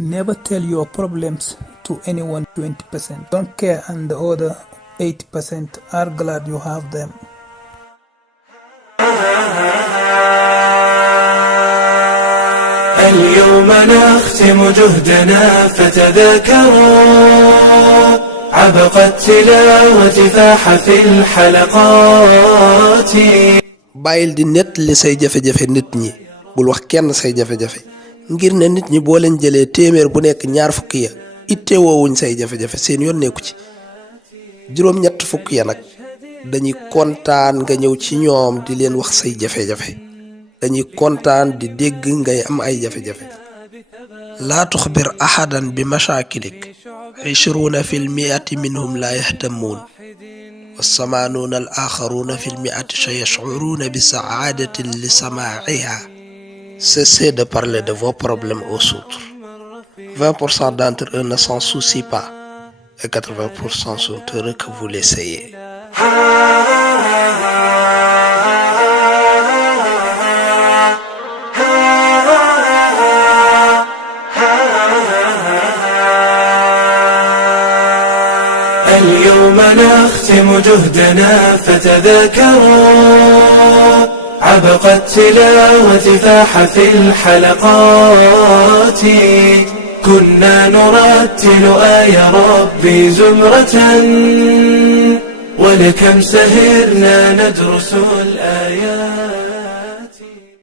Never tell your problems to anyone. 20% don't care, and the other 80% are glad you have them. اليوم نختم جهدنا فتذاكروا عبق التلاوة فاح في الحلقات. bàyyil di nett li say jafe-jafe nit ñi bul wax kenn say jafe-jafe ngir ne nit ñi boo leen jëlee téeméer bu nekk ñaar fukki ya itte woowuñ say jafe-jafe seen yoon nekku ci juróom-ñett fukk ya nag dañuy kontaan nga ñëw ci ñoom di leen wax say jafe-jafe dañuy kontaan di dégg ngay am ay jafe-jafe laa tuxbir ahadan bi mashakilik 20% minhum la yahtamuun والثمانون الآخرون في المئة سيشعرون بسعادة لسماعها. Cessez de parler de vos problèmes aux autres. 20% d'entre eux ne s'en soucient pas et 80% sont heureux que vous l'essayez. اليوم نختم جهدنا فتذاكروا عبق التلاوة فاح في الحلقات. كنا نرتل آي ربي زمرة ولكم سهرنا ندرس الآيات.